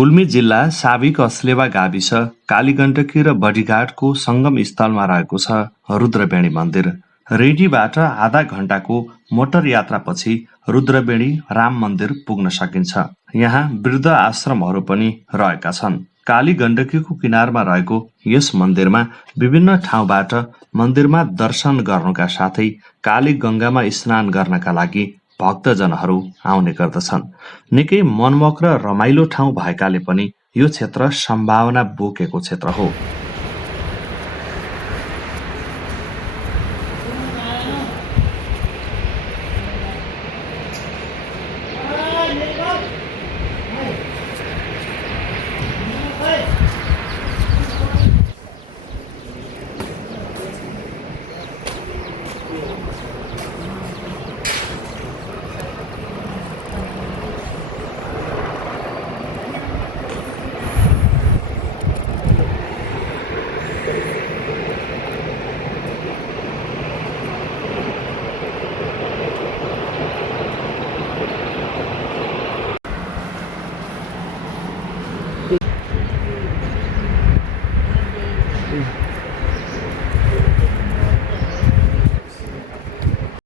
गुल्मी जिल्ला साबिक अस्लेवा गाविस कालीगण्डकी र बडीघाटको सङ्गम स्थलमा रहेको छ रुद्रवेणी मन्दिर। रेडीबाट आधा घण्टाको मोटर यात्रापछि रुद्रवेणी राम मन्दिर पुग्न सकिन्छ। यहाँ वृद्ध आश्रमहरू पनि रहेका छन्। काली गण्डकीको किनारमा रहेको यस मन्दिरमा विभिन्न ठाउँबाट मन्दिरमा दर्शन गर्नुका साथै काली गङ्गामा स्नान गर्नका लागि भक्तजनहरू आउने गर्दछन्। निकै मनमोहक र रमाइलो ठाउँ भएकाले पनि यो क्षेत्र सम्भावना बोकेको क्षेत्र हो।